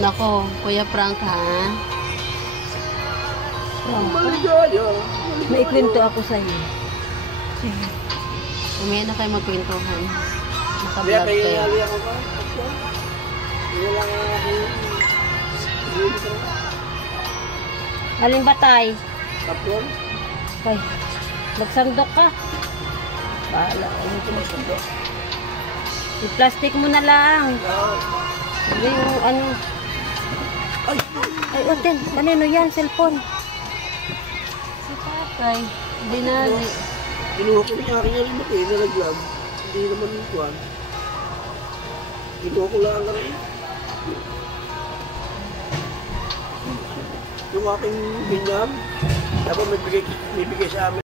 Nako, Kuya Frank ha. May kwento ako sa iyo. Umaya na kayo magkwentuhan. Naka-vlog kayo. Alin ba tay? Tapon? Ay, magsandok ka. Bahala. I-plastic mo na lang. Hindi yung ano. Ay, Oten, kanino yan? Cellphone. Si Tatay. Dinali. Kinuha ko niya aking rin ito, nalaglag. Hindi naman yung kuwan. Kinuha ko lang ka rin. Yung aking binyam, dapat may bigay sa amin.